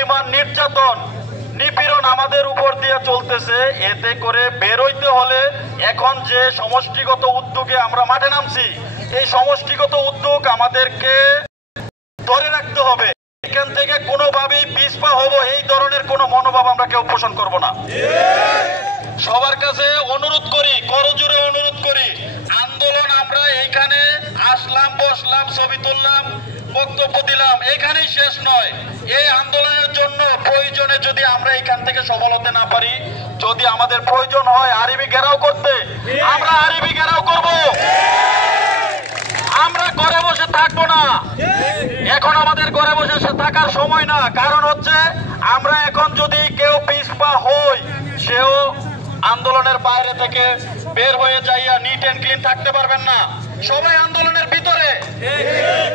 পরিমাণ নির্যাতন নিপীড়ন আমাদের উপর দিয়ে চলতেছে, এতে করে বের হইতে হলে এখন যে সমষ্টিগত উদ্যোগে আমরা মাঠে নামছি, এই সমষ্টিগত উদ্যোগ আমাদেরকে ধরে রাখতে হবে। এখান থেকে কোনোভাবেই পিছপা হব এই ধরনের কোনো মনোভাব আমরা কেউ পোষণ করব না। সবার কাছে অনুরোধ করি, করজোরে অনুরোধ করি, আন্দোলন আমরা এইখানে আসলাম, বসলাম, ছবি তুললাম, বক্তব্য দিলাম, এখানেই শেষ নয়। এই আন্দোলনের জন্য প্রয়োজনে যদি আমরা এখান থেকে সফল হতে না পারি, যদি আমাদের প্রয়োজন হয় আরবি ঘেরাও করতে, আমরা আরবি ঘেরাও করব। আমরা ঘরে বসে থাকবো না, এখন আমাদের ঘরে বসে থাকার সময় না। কারণ হচ্ছে আমরা এখন যদি কেউ পিছপা হই, সেও আন্দোলনের বাইরে থেকে বের হয়ে যাইয়া নিট এন্ড ক্লিন থাকতে পারবেন না। সবাই আন্দোলনের ভিতরে,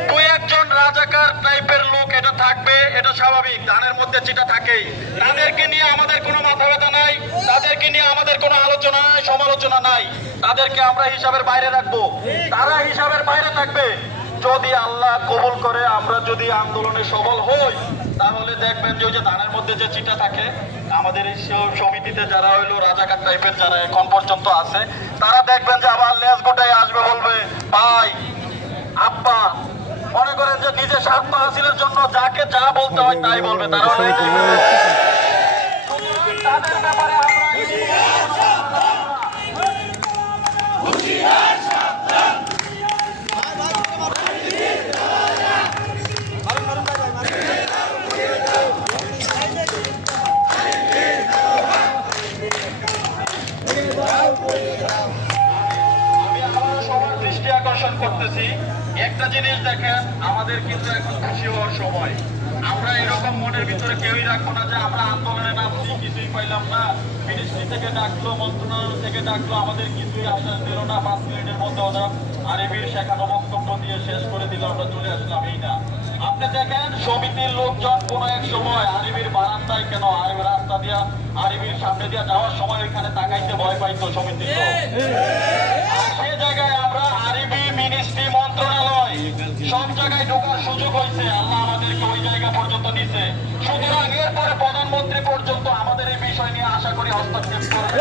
দুই একজন রাজাকার টাইপের লোক এটা থাকবে, এটা স্বাভাবিক, ধানের মধ্যে যেটা থাকেই। তাদেরকে নিয়ে আমাদের কোনো মাথা ব্যথা নাই, তাদেরকে নিয়ে আমাদের কোনো আলোচনা নাই, সমালোচনা নাই। তাদেরকে আমরা হিসাবের বাইরে রাখবো, তারা হিসাবের বাইরে থাকবে। যদি আল্লাহ কবুল করে আমরা যদি আন্দোলনে সফল হই, তাহলে দেখবেন যে ওই যে ধানের মধ্যে যে চিটা থাকে, আমাদের এই সমিতিতে যারা হইলো রাজাকার টাইপের যারা এখন পর্যন্ত আছে, তারা দেখবেন যে আবার লেজ গোটাই আসবে, বলবে ভাই আব্বা, মনে করেন যে নিজের স্বার্থ হাসিলের জন্য যাকে যা বলতে হয় তাই বলবে। তারা তাদের ব্যাপারে করতেছি একটা জিনিস দেখেন, আমাদের কিন্তু এখন খুশি হওয়ার সময়। আমরা এরকম মনের ভিতরে কেউই রাখবো না যে আমরা আন্দোলনে নামছি, কিছুই পাইলাম না, মিনিস্ট্রি থেকে ডাকলো, মন্ত্রণালয় থেকে ডাকলো, আমাদের কিছুই আশ্বাস দিল না, 5 মিনিটের মধ্যে ওরা আরবির শেখানো বক্তব্য দিয়ে শেষ করে দিল, আমরা চলে আসলাম। এই না, আপনি দেখেন সমিতির লোকজন কোনো এক সময় আরবির বারান্দায় কেন আরবির রাস্তা দিয়া আরবির সামনে দিয়া যাওয়ার সময় ওইখানে তাকাইতে ভয় পাইতো সমিতির লোক। সে জায়গায় আমরা আরবি মিনিস্ট্রি মন্ত্রণালয় সব জায়গায় ঢোকার সুযোগ হয়েছে, আল্লাহ আমাদেরকে ওই জায়গা পর্যন্ত নিছে। সুতরাং এরপরে প্রধানমন্ত্রী পর্যন্ত আমাদের এই বিষয় নিয়ে আশা করি হস্তক্ষেপ করবে।